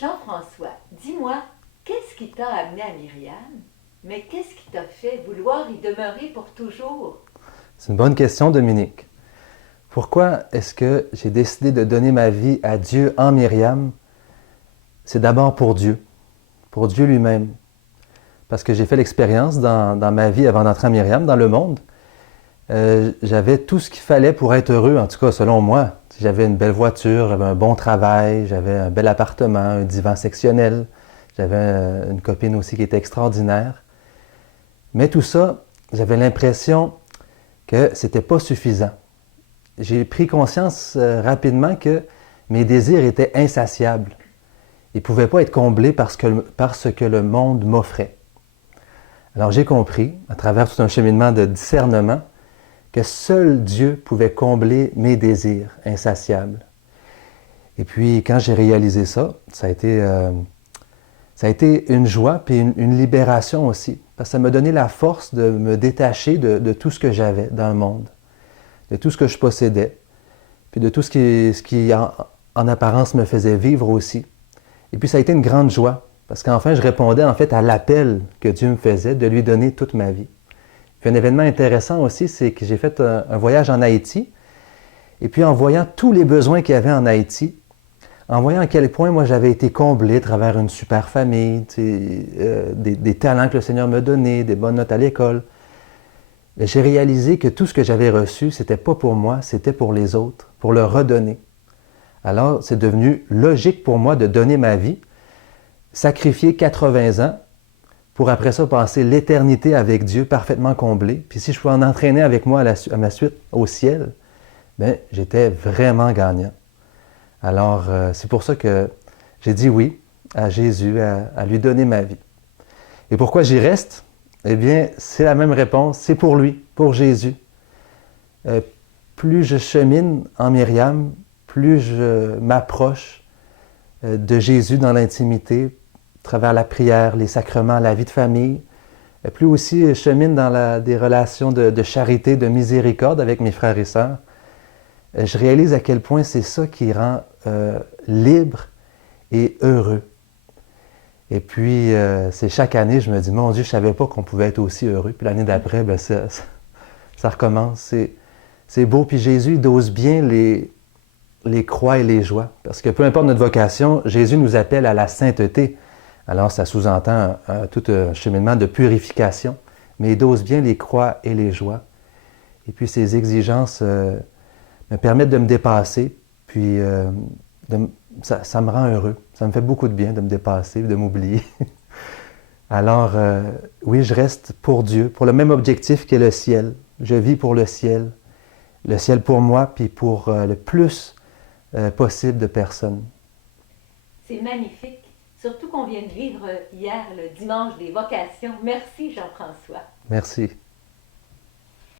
Jean-François, dis-moi, qu'est-ce qui t'a amené à Myriam? Mais qu'est-ce qui t'a fait vouloir y demeurer pour toujours? C'est une bonne question, Dominique. Pourquoi est-ce que j'ai décidé de donner ma vie à Dieu en Myriam? C'est d'abord pour Dieu lui-même. Parce que j'ai fait l'expérience dans ma vie avant d'entrer à Myriam, dans le monde. J'avais tout ce qu'il fallait pour être heureux, en tout cas selon moi. J'avais une belle voiture, j'avais un bon travail, j'avais un bel appartement, un divan sectionnel, j'avais une copine aussi qui était extraordinaire. Mais tout ça, j'avais l'impression que c'était pas suffisant. J'ai pris conscience rapidement que mes désirs étaient insatiables. Ils ne pouvaient pas être comblés parce que le monde m'offrait. Alors j'ai compris, à travers tout un cheminement de discernement, que seul Dieu pouvait combler mes désirs insatiables. Et puis quand j'ai réalisé ça, ça a été une joie puis une libération aussi. Parce que ça m'a donné la force de me détacher de tout ce que j'avais dans le monde, de tout ce que je possédais, puis de tout ce qui en apparence me faisait vivre aussi. Et puis ça a été une grande joie, parce qu'enfin je répondais en fait à l'appel que Dieu me faisait de lui donner toute ma vie. Puis un événement intéressant aussi, c'est que j'ai fait un voyage en Haïti, et puis en voyant tous les besoins qu'il y avait en Haïti, en voyant à quel point moi j'avais été comblé à travers une super famille, des talents que le Seigneur me donnait, des bonnes notes à l'école, j'ai réalisé que tout ce que j'avais reçu, c'était pas pour moi, c'était pour les autres, pour leur redonner. Alors, c'est devenu logique pour moi de donner ma vie, sacrifier 80 ans, pour après ça passer l'éternité avec Dieu parfaitement comblé. Puis si je pouvais en entraîner avec moi à ma suite au ciel, bien, j'étais vraiment gagnant. Alors, c'est pour ça que j'ai dit oui à Jésus, à lui donner ma vie. Et pourquoi j'y reste? Eh bien, c'est la même réponse, c'est pour lui, pour Jésus. Plus je chemine en Myriam, plus je m'approche de Jésus dans l'intimité, à travers la prière, les sacrements, la vie de famille, plus aussi je chemine dans des relations de charité, de miséricorde avec mes frères et sœurs, je réalise à quel point c'est ça qui rend libre et heureux. Et puis, c'est chaque année, je me dis, mon Dieu, je ne savais pas qu'on pouvait être aussi heureux. Puis l'année d'après, ben, ça recommence. C'est beau. Puis Jésus, il dose bien les croix et les joies. Parce que peu importe notre vocation, Jésus nous appelle à la sainteté. Alors, ça sous-entend tout un cheminement de purification. Mais il dose bien les croix et les joies. Et puis, ces exigences me permettent de me dépasser. Puis, ça me rend heureux. Ça me fait beaucoup de bien de me dépasser, de m'oublier. Alors, oui, je reste pour Dieu, pour le même objectif qu'est le ciel. Je vis pour le ciel pour moi, puis pour le plus possible de personnes. C'est magnifique, surtout qu'on vient de vivre hier le dimanche des vocations. Merci Jean-François. Merci.